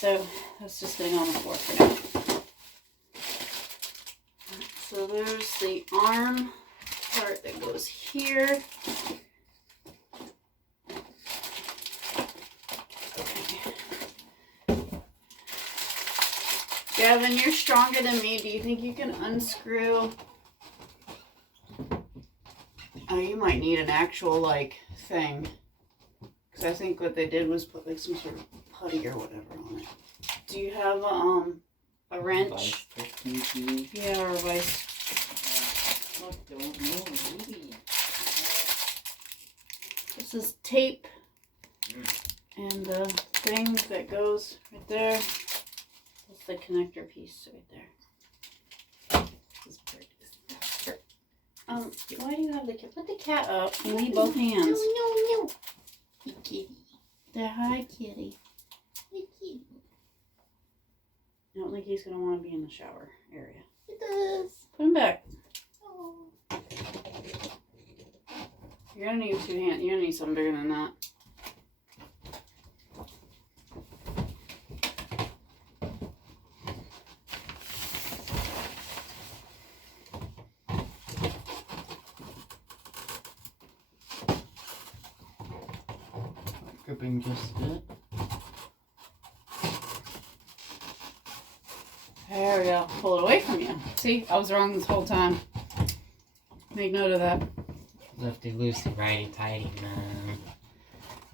so that's just sitting on the floor for now. So there's the arm part that goes here. Gavin, you're stronger than me. Do you think you can unscrew? Oh, you might need an actual, like, thing. Because I think what they did was put, like, some sort of putty or whatever on it. Do you have, a wrench? Yeah, or a vice. I don't know, maybe. This is tape. And the thing that goes right there. That's the connector piece right there. Why do you have the cat? Put the cat up. You need both hands. No. Hey, kitty. Hi, kitty. Hey, kitty. I don't think he's going to want to be in the shower area. It does. Put him back. Oh. You're going to need 2 hands. You're going to need something bigger than that. Gripping just a bit. There we go. Pull it away from you. See, I was wrong this whole time. Make note of that. Lefty loosey, righty tighty, man.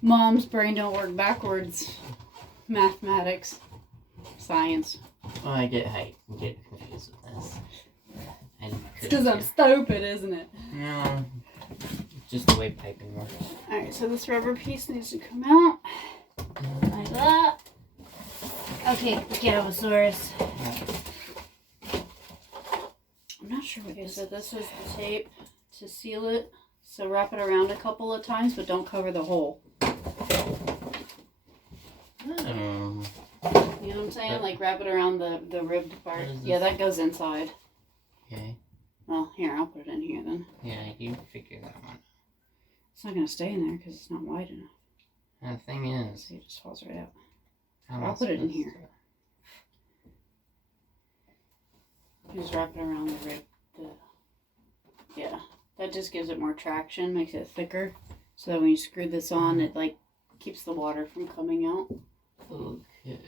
Mom's brain don't work backwards. Mathematics. Science. Oh, I get confused with this. It's because I'm stupid, isn't it? No. Just the way piping works. Alright, so this rubber piece needs to come out. Like that. Okay, Gavosaurus. I'm not sure what this is. So this is the tape to seal it. So wrap it around a couple of times, but don't cover the hole. Oh. You know what I'm saying? Like wrap it around the ribbed part. Yeah, that goes inside. Okay. Well, here, I'll put it in here then. Yeah, you figure that one. It's not going to stay in there because it's not wide enough. The thing is... See, it just falls right out. I'll put it in here. You just wrap it around the rib. Yeah, that just gives it more traction, makes it thicker. So that when you screw this on, it like keeps the water from coming out. Okay.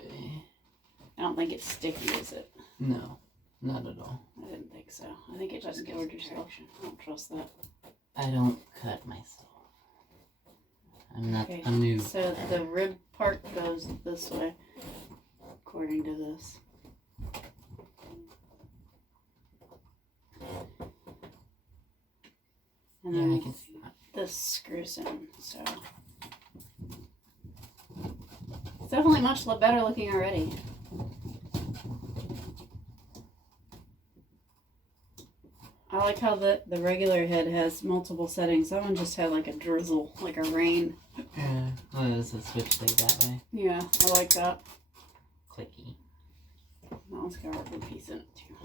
I don't think it's sticky, is it? No, not at all. I didn't think so. I think it just gives traction. I don't trust that. I don't cut myself. I'm not Okay, a noob. so the rib part goes this way, according to this. And then I can see that. This screws in, so it's definitely much better looking already. I like how the regular head has multiple settings. That one just had like a drizzle, like a rain. Yeah. Oh, there's a switchblade that way. Yeah, I like that. Clicky. That one's got a rubber piece in it too.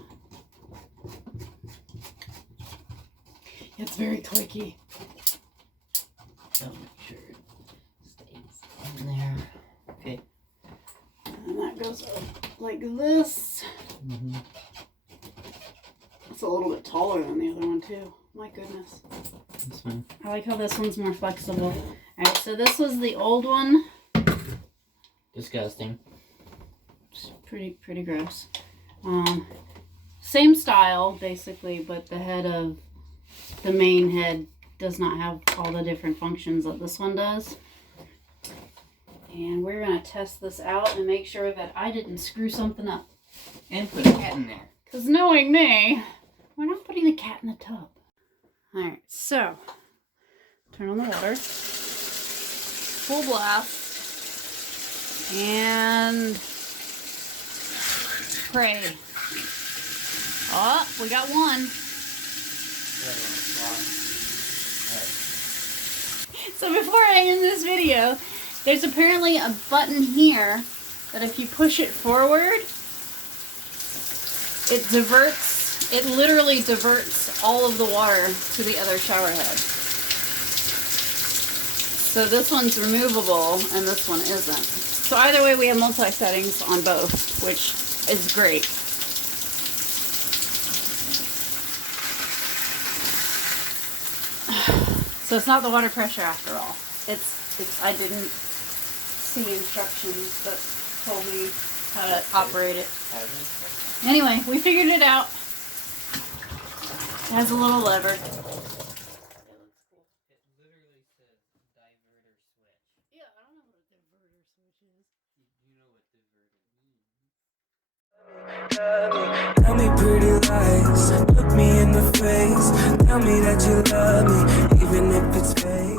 It's very clicky. So make sure it stays in there. Okay. And that goes up like this. Mm-hmm. It's a little bit taller than the other one too. My goodness. That's fine. I like how this one's more flexible. Alright, so this was the old one. Disgusting. It's pretty gross. Same style, basically, but the head of the main head does not have all the different functions that this one does. And we're going to test this out and make sure that I didn't screw something up. And put a cat in there. Because knowing me, we're not putting the cat in the tub. Alright, so turn on the water. Full blast. And pray. Oh, we got one. So before I end this video, there's apparently a button here that if you push it forward, it literally diverts all of the water to the other shower head. So this one's removable and this one isn't. So either way, we have multi-settings on both, which is great. So it's not the water pressure after all. It's I didn't see instructions that told me how to operate it. Anyway, we figured it out. It has a little lever. It literally says diverter switch. Yeah, I don't know what a diverter switch is. You know what diverter means. Tell me pretty lies, look me in the face. Tell me that you love me, even if it's fake.